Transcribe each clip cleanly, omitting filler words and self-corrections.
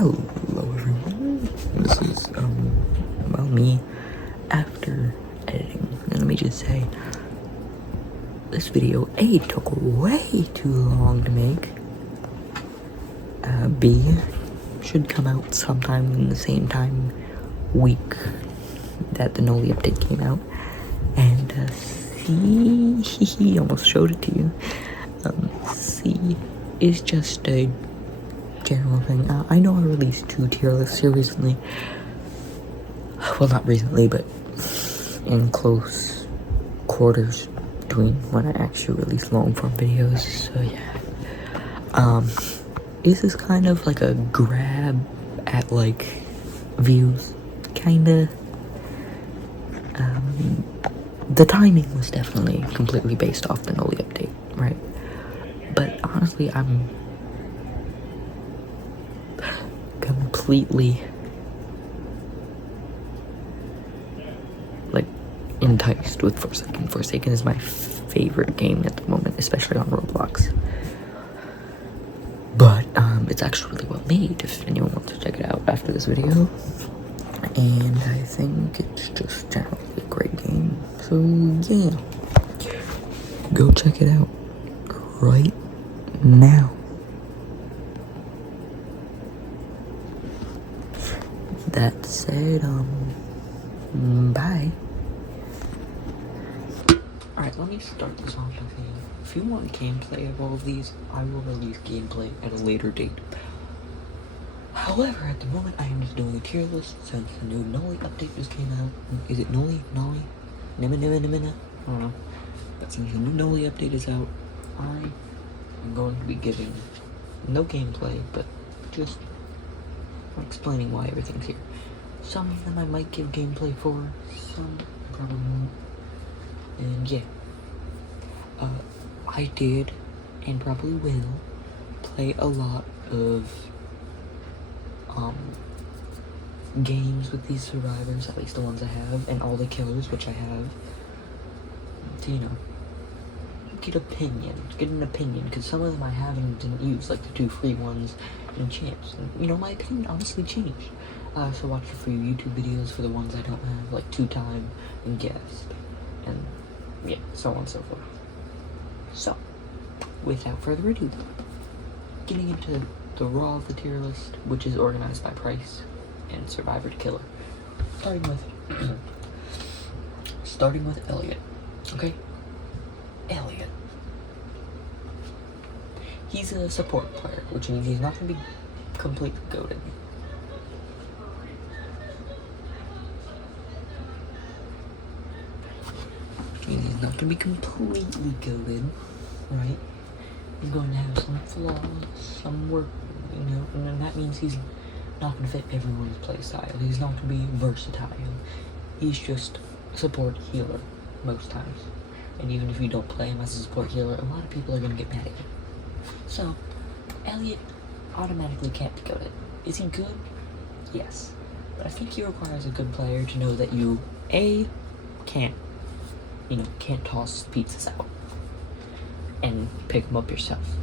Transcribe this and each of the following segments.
Hello everyone, this is, well, me after editing. And let me just say, this video, A, took way too long to make, B, should come out sometime in the same time week that the Noli update came out, and, C, almost showed it to you, C is just a general thing. I know I released 2 tier lists here recently. Well, not recently, but in close quarters between when I actually release long form videos. So yeah. This is kind of like a grab at like views, kinda. The timing was definitely completely based off the Noli update, right? But honestly, I'm completely like enticed with Forsaken. Forsaken is my favorite game at the moment, especially on Roblox. But it's actually really well made if anyone wants to check it out after this video. And I think it's just generally a great game. So yeah, go check it out right now. That said, bye. Alright, let me start this off by saying, if you want gameplay of all of these, I will release gameplay at a later date. However, at the moment, I am just doing a tier list since the new Noli update just came out. Is it Noli? Noli? Nimina? I don't know. But since the new Noli update is out, I am going to be giving no gameplay, but just explaining why everything's here. Some of them I might give gameplay for, some probably won't. And yeah, I did and probably will play a lot of games with these survivors, at least the ones I have, and all the killers, which I have, to, you know, get an opinion, because some of them I haven't didn't use, like the 2 free ones and champs, and, you know, my opinion honestly changed. I also watch a few YouTube videos for the ones I don't have, like 2-time and guest, and yeah, so on and so forth. So, without further ado, getting into the raw of the tier list, which is organized by price and survivor to killer. Starting with Elliot. Okay? Elliot. He's a support player, which means he's not gonna be completely goated. He's not gonna be completely goated, right? He's going to have some flaws, some work, you know, and that means he's not gonna fit everyone's playstyle. He's not gonna be versatile. He's just a support healer most times. And even if you don't play him as a support healer, a lot of people are gonna get mad at him. So, Elliot automatically can't be goated. Is he good? Yes. But I think he requires a good player to know that you, A, can't toss pizzas out and pick them up yourself.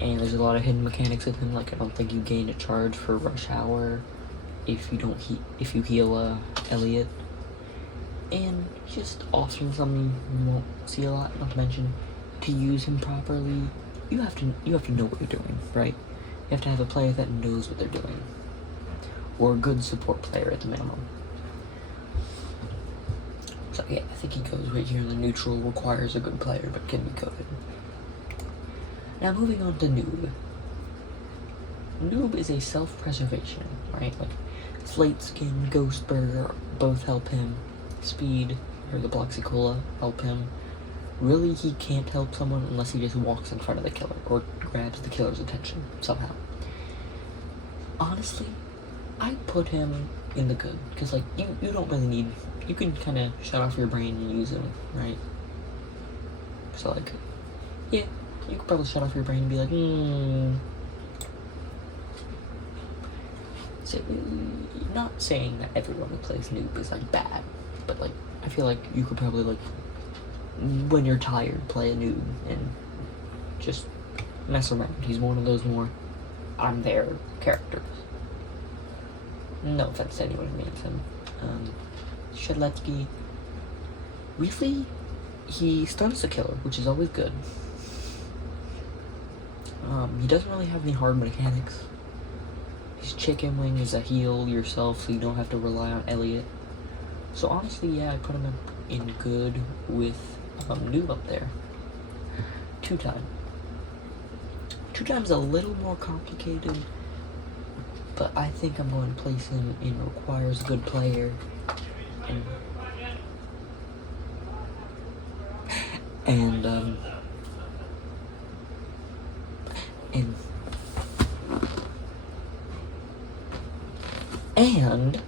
And there's a lot of hidden mechanics with him, like I don't think you gain a charge for rush hour if you heal Elliot. And he's just awesome, something you won't see a lot. Not to mention, to use him properly, you have to know what you're doing, right? You have to have a player that knows what they're doing, or a good support player at the minimum. So yeah, I think he goes right here in the neutral, requires a good player, but can be coded. Now moving on to Noob. Noob is a self-preservation, right? Like, Slate Skin, Ghost Burger both help him. Speed, or the Bloxy Cola, help him. Really, he can't help someone unless he just walks in front of the killer, or grabs the killer's attention, somehow. Honestly, I put him in the good, because, like, you don't really need, you can kind of shut off your brain and use him, right? So, like, yeah, you could probably shut off your brain and be like, So, not saying that everyone who plays Noob is, like, bad, but, like, I feel like you could probably, like, when you're tired, play a Noob and just mess around. He's one of those more I'm their characters. No offense to anyone who names him. Shedletsky, really, he stuns the killer, which is always good. He doesn't really have any hard mechanics. His chicken wing is a heal yourself, so you don't have to rely on Elliot. So honestly, yeah, I put him in good with Noob up there. 2-time. 2-time's a little more complicated, but I think I'm going to place him in requires a good player. And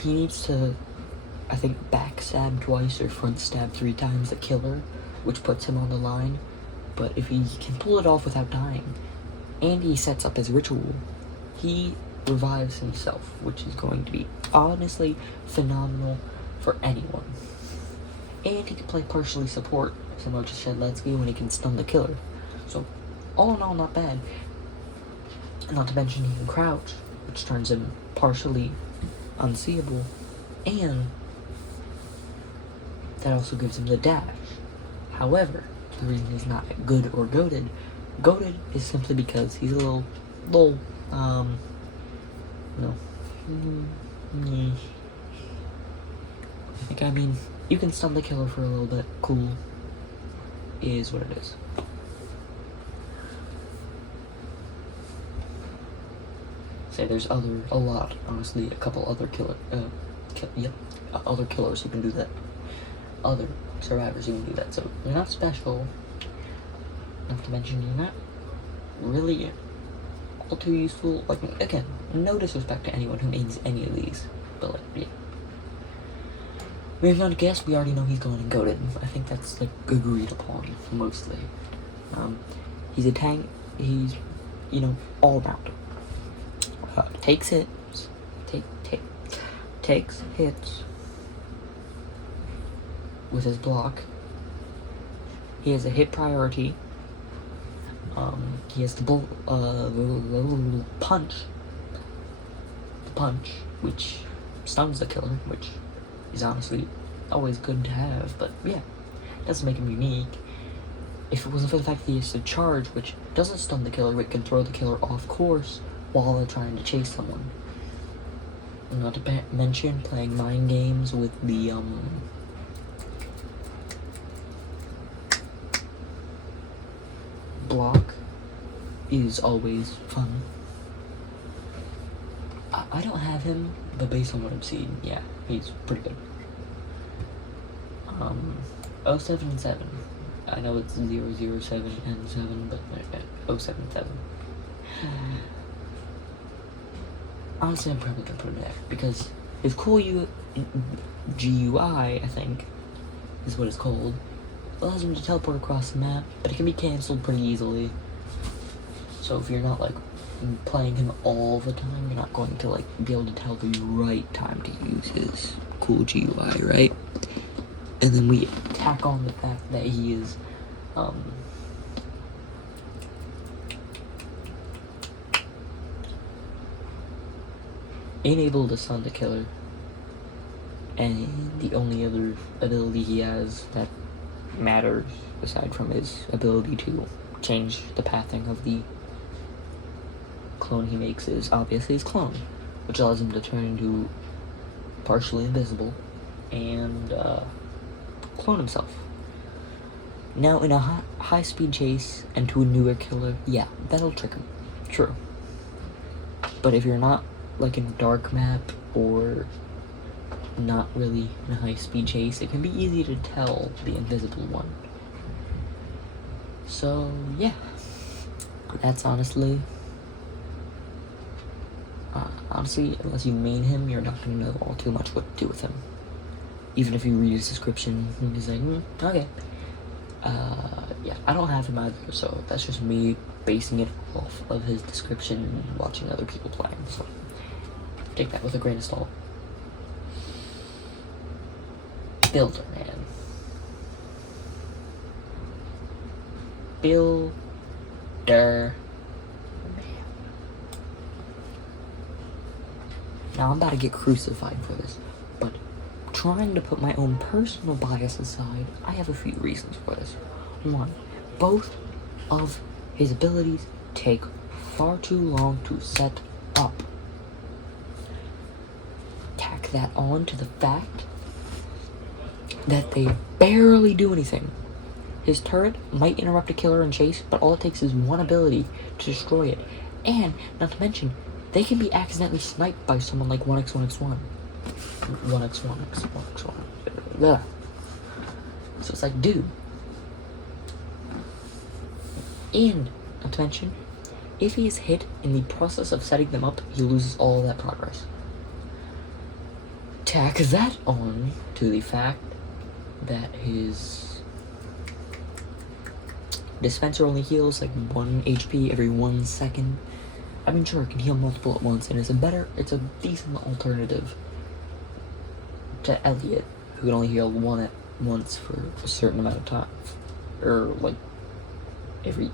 he needs to, I think, backstab twice or front stab 3 times the killer, which puts him on the line. But if he can pull it off without dying, and he sets up his ritual, he revives himself, which is going to be honestly phenomenal for anyone. And he can play partially support, similar to Shedletsky, when he can stun the killer. So, all in all, not bad. Not to mention he can crouch, which turns him partially unseeable, and that also gives him the dash. However, the reason he's not good or goated is simply because he's a little, I mean, you can stun the killer for a little bit, cool, is what it is. Say there's honestly, a couple other other killers who can do that. Other survivors who can do that, so you're not special. Not to mention you're not really all too useful. Like, again, no disrespect to anyone who mains any of these, but like, yeah. Moving on to guess, we already know he's going and goated. I think that's like agreed upon mostly. He's a tank. He's, all round. Takes hits. Takes hits with his block. He has a hit priority. He has the punch. The punch, which stuns the killer, which is honestly always good to have, but yeah, doesn't make him unique. If it wasn't for the fact that he has to charge, which doesn't stun the killer, it can throw the killer off course while they're trying to chase someone. Not to mention playing mind games with the block is always fun. I don't have him, but based on what I'm seeing, yeah, he's pretty good. 077 and 7. I know it's 007 and 7, but 077. Honestly, I'm probably gonna put him there because his cool GUI, I think, is what it's called, allows him to teleport across the map, but it can be cancelled pretty easily. So if you're not like playing him all the time, you're not going to like be able to tell the right time to use his cool GUI, right? And then we tack on the fact that he is unable to stun the killer, and the only other ability he has that matters aside from his ability to change the pathing of the clone he makes is obviously his clone, which allows him to turn into partially invisible and clone himself. Now in a high-speed chase and to a newer killer, yeah, that'll trick him, true. But if you're not like in a dark map or not really in a high-speed chase, it can be easy to tell the invisible one. So yeah, that's honestly, unless you main him, you're not going to know all too much what to do with him. Even if you read his description, he's like, okay. Yeah, I don't have him either, so that's just me basing it off of his description and watching other people playing, so take that with a grain of salt. Builder, man. Builder Now, I'm about to get crucified for this, but trying to put my own personal bias aside, I have a few reasons for this. One, both of his abilities take far too long to set up. Tack that on to the fact that they barely do anything. His turret might interrupt a killer and chase, but all it takes is one ability to destroy it. And, not to mention, they can be accidentally sniped by someone like 1x1x1. 1x1x1x1. Ugh. So it's like, dude. And, not to mention, if he is hit in the process of setting them up, he loses all of that progress. Tack that on to the fact that his dispenser only heals like 1 HP every 1 second. I mean, sure, it can heal multiple at once, and it's a decent alternative to Elliot, who can only heal 1 at once for a certain amount of time. Or, like, every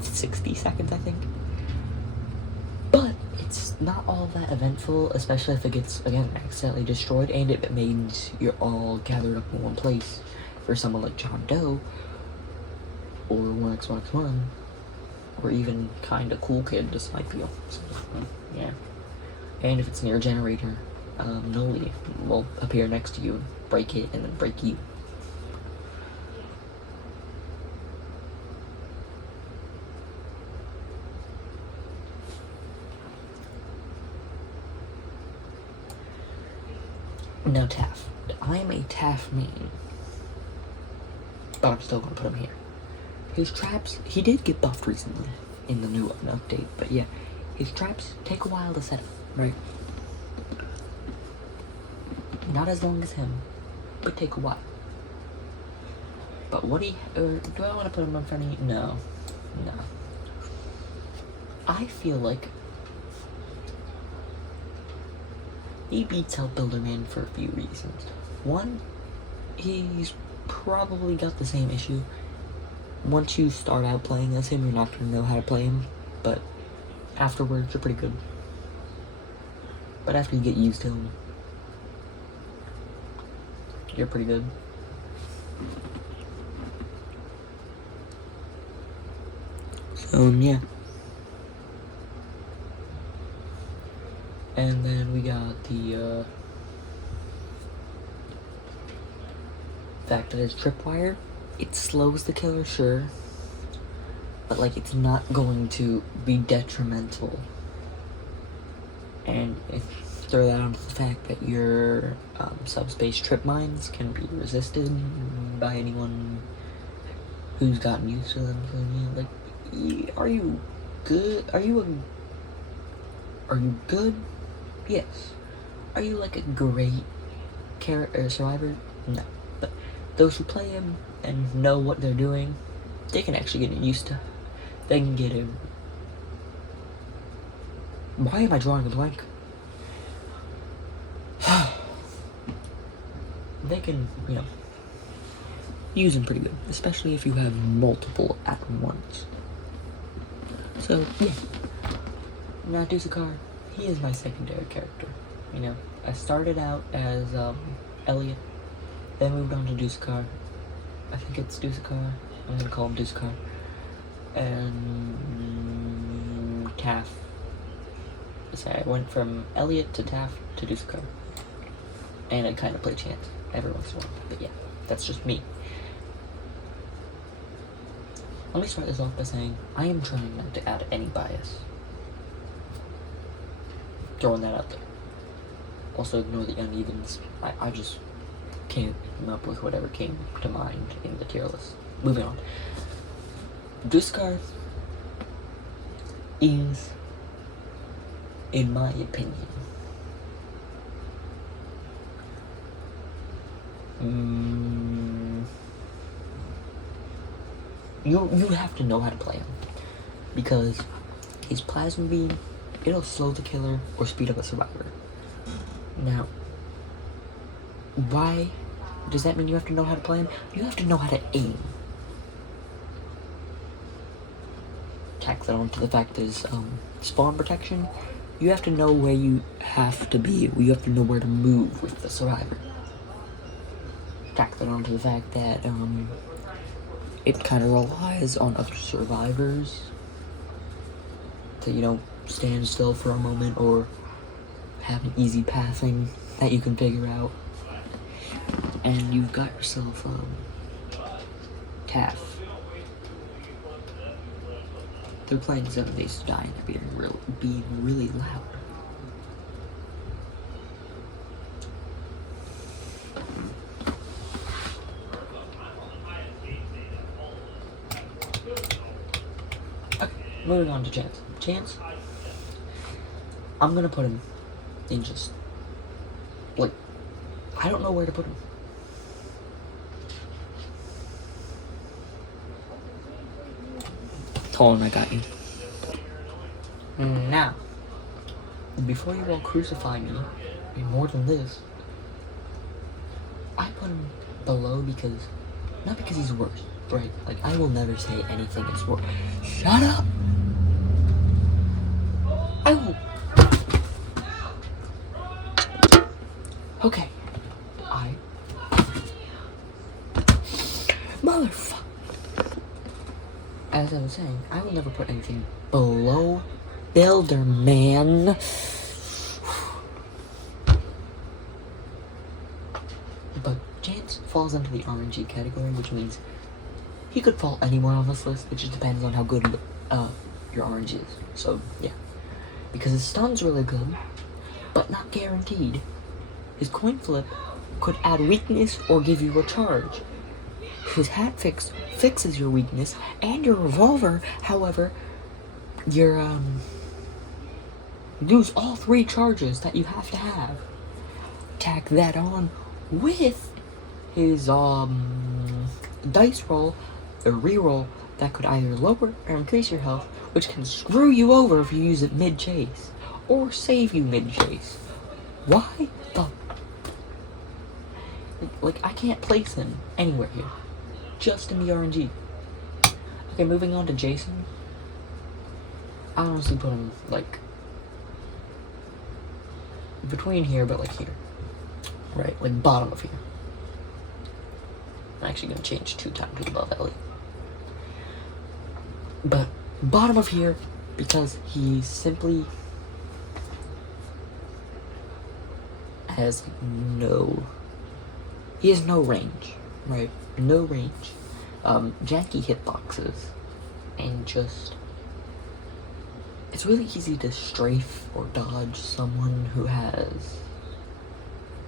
60 seconds, I think. But it's not all that eventful, especially if it gets, again, accidentally destroyed, and it means you're all gathered up in one place. For someone like John Doe, or 1x1x1, or even kinda cool kid to snipe you. So, yeah. And if it's near a generator, Noli will appear next to you, break it, and then break you. Now Taff. I am a Taff main, but I'm still gonna put him here. His traps, he did get buffed recently in the new update, but yeah, his traps take a while to set up, right? Not as long as him, but take a while. But what do I want to put him in front of you? No. I feel like he beats out Builderman for a few reasons. One, he's probably got the same issue. Once you start out playing as him, you're not going to know how to play him, but afterwards, you're pretty good. But after you get used to him, you're pretty good. So, yeah. And then we got the, fact that his tripwire, it slows the killer, sure, but like it's not going to be detrimental. And throw that onto the fact that your subspace trip mines can be resisted by anyone who's gotten used to them. So, yeah, like, are you good? Are you good? Yes. Are you like a great survivor? No. But those who play him and know what they're doing, they can actually get used to. They can get him. Why am I drawing a blank? They can, use him pretty good, especially if you have multiple at once. So, yeah. Now, Dusukar, he is my secondary character. I started out as Elliot, then moved on to Dusukar. I think it's Dusukar. I'm gonna call him Dusukar. And Taff. I went from Elliot to Taff to Dusukar. And I kind of play Chance every once in a while. But yeah, that's just me. Let me start this off by saying I am trying not to add any bias. Throwing that out there. Also ignore the unevens. I just came up with whatever came to mind in the tier list. Moving on. Dusukar is, in my opinion, you have to know how to play him, because his plasma beam, it'll slow the killer or speed up a survivor. Now, why does that mean you have to know how to play him? You have to know how to aim. Tack that on to the fact is spawn protection. you have to know where you have to be. You have to know where to move with the survivor. Tack that onto the fact that it kind of relies on other survivors that you don't stand still for a moment or have an easy pathing that you can figure out. And you've got yourself Taff. They're playing 7 Days to Die and they're being really loud. Okay, moving on to Chance. Chance, I'm gonna put him in just, like, I don't know where to put him. Hold on, I got you. Now, before you all crucify me, more than this, I put him below because, not because he's worse, right? Like, I will never say anything is worse. Shut up! I will. Okay. Motherfucker. As I was saying, I will never put anything below Builderman. But Chance falls into the RNG category, which means he could fall anywhere on this list. It just depends on how good your RNG is. So, yeah. Because his stun's really good, but not guaranteed. His coin flip could add weakness or give you a charge. His hat fixes your weakness, and your revolver, however, lose all 3 charges that you have to have. Tack that on with his dice roll, the reroll that could either lower or increase your health, which can screw you over if you use it mid-chase, or save you mid-chase. Why the... Like, I can't place him anywhere here. Just in the RNG. Okay, moving on to Jason. I honestly put him, like, between here, but, like, here. Right, like, bottom of here. I'm actually going to change 2 times to above Ellie. But, bottom of here, because he simply has he has no range, right? No range. Janky hitboxes, and just, it's really easy to strafe or dodge someone who has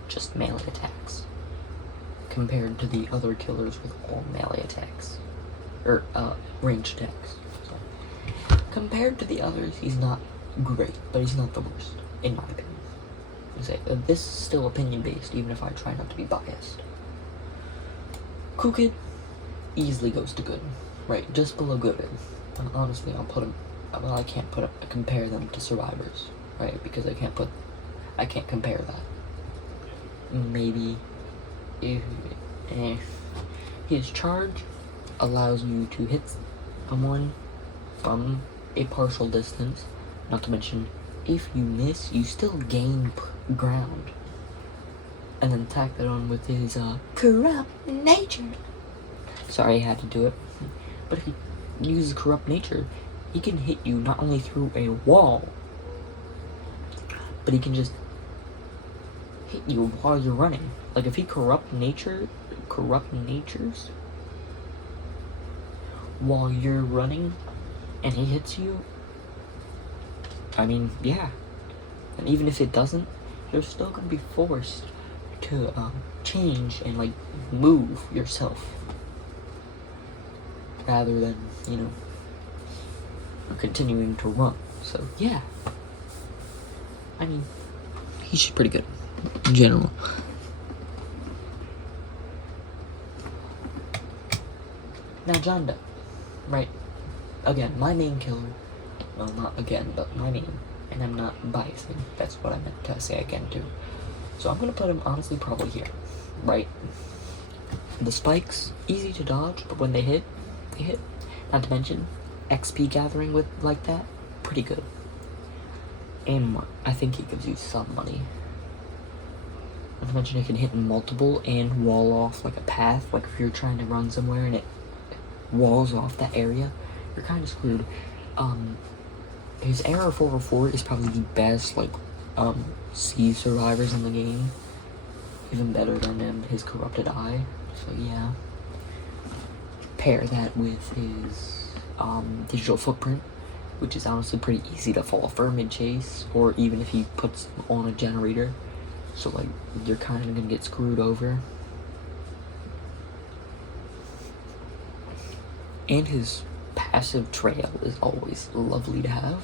just melee attacks, compared to the other killers with all melee attacks, or ranged attacks. So, compared to the others, he's not great, but he's not the worst, in my opinion. This is still opinion-based, even if I try not to be biased. Cool Kid easily goes to good, right? Just below good. And honestly, I'll put him. Well, I can't compare them to survivors, right? Because I can't compare that. Maybe if his charge allows you to hit someone from a partial distance. Not to mention, if you miss, you still gain ground. And then tack that on with his corrupt nature. Sorry, I had to do it. But if he uses corrupt nature, he can hit you not only through a wall, but he can just hit you while you're running. Like, if he corrupt natures while you're running and he hits you, I mean, yeah. And even if it doesn't, you're still gonna be forced to change and, like, move yourself rather than, you know, continuing to run. So, yeah. I mean, he's just pretty good in general. Now, John Doe, right? Again, my main killer. Well, not again, but my main. And I'm not biasing. That's what I meant to say again, too. So I'm gonna put him, honestly, probably here. Right? The spikes, easy to dodge, but when they hit, they hit. Not to mention, XP gathering with like that, pretty good. And I think it gives you some money. Not to mention it can hit multiple and wall off like a path. Like if you're trying to run somewhere and it walls off that area, you're kind of screwed. His Arrow 404 is probably the best like sea survivors in the game. Even better than his Corrupted Eye. So yeah. Pair that with his Digital Footprint, which is honestly pretty easy to fall for mid-chase, or even if he puts on a generator. So like you're kind of gonna get screwed over. And his passive trail is always lovely to have.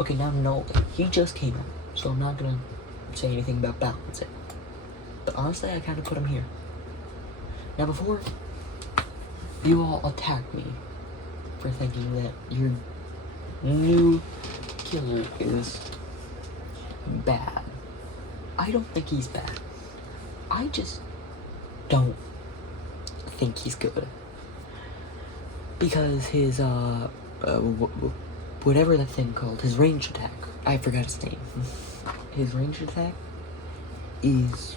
Okay, now no, he just came out, so I'm not gonna say anything about balancing. But honestly, I kind of put him here. Now before you all attack me for thinking that your new killer is bad, I don't think he's bad. I just don't think he's good. Because his, whatever that thing called, his ranged attack, I forgot his name. His ranged attack is,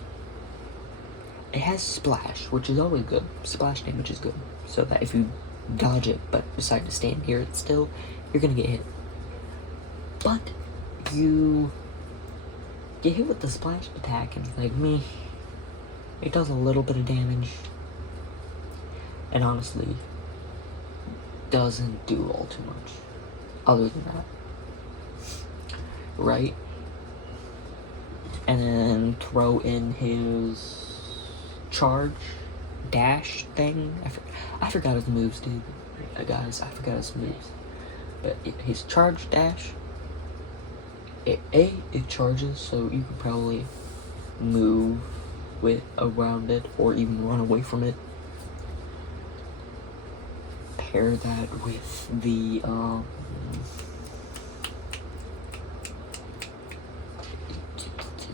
it has splash, which is always good. Splash damage is good. So that if you dodge it, but decide to stand near it still, you're gonna get hit. But you get hit with the splash attack, and it's like, me. It does a little bit of damage. And honestly, doesn't do all too much. Other than that. Right? And then throw in his charge dash thing. I forgot his moves, dude. Guys, I forgot his moves. But his charge dash, it charges, so you could probably move around it or even run away from it. Pair that with the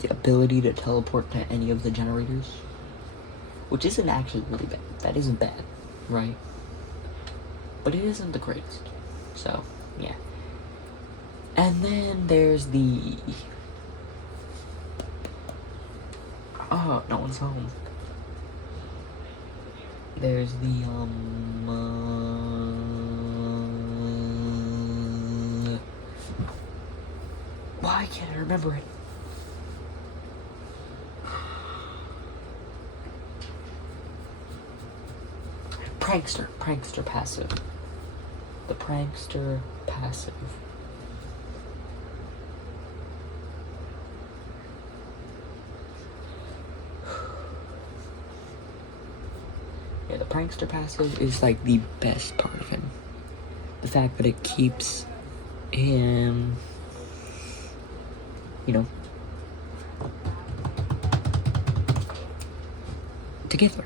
ability to teleport to any of the generators, which isn't actually really bad. That isn't bad, right? But it isn't the greatest. So, yeah. And then there's the... Oh, no one's home. There's the, why can't I remember it? Prankster passive. The Prankster passive. Yeah, the Prankster passive is like the best part of him. The fact that it keeps him, you know, together.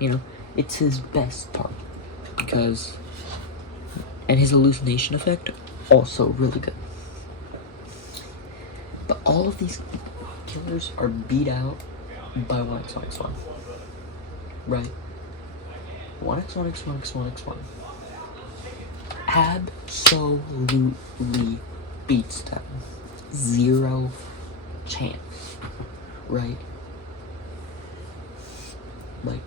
You know, it's his best part. Because, and his hallucination effect, also really good. But all of these killers are beat out by 1x1x1. Right? 1x1x1x1x1. Absolutely beats them. Zero chance. Right? Like,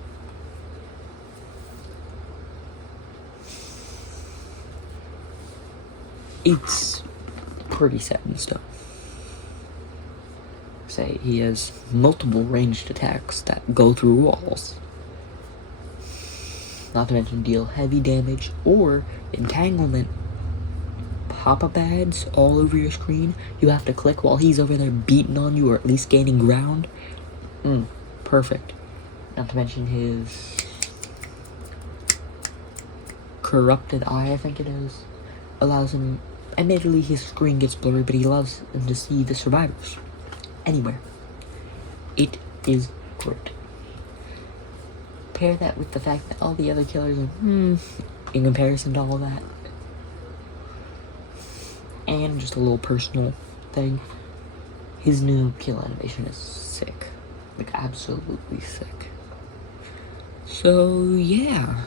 it's pretty set in stone. Say, he has multiple ranged attacks that go through walls. Not to mention deal heavy damage or entanglement. Pop-up ads all over your screen. You have to click while he's over there beating on you or at least gaining ground. Perfect. Not to mention his Corrupted Eye, I think it is. Allows him, admittedly his screen gets blurry, but he allows him to see the survivors anywhere. It is great. Pair that with the fact that all the other killers are in comparison to all that. And just a little personal thing. His new kill animation is sick. Like, absolutely sick. So, yeah.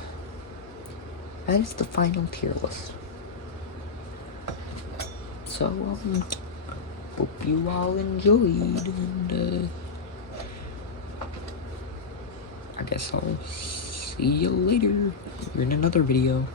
That is the final tier list. So, hope you all enjoyed, and, I guess I'll see you later in another video.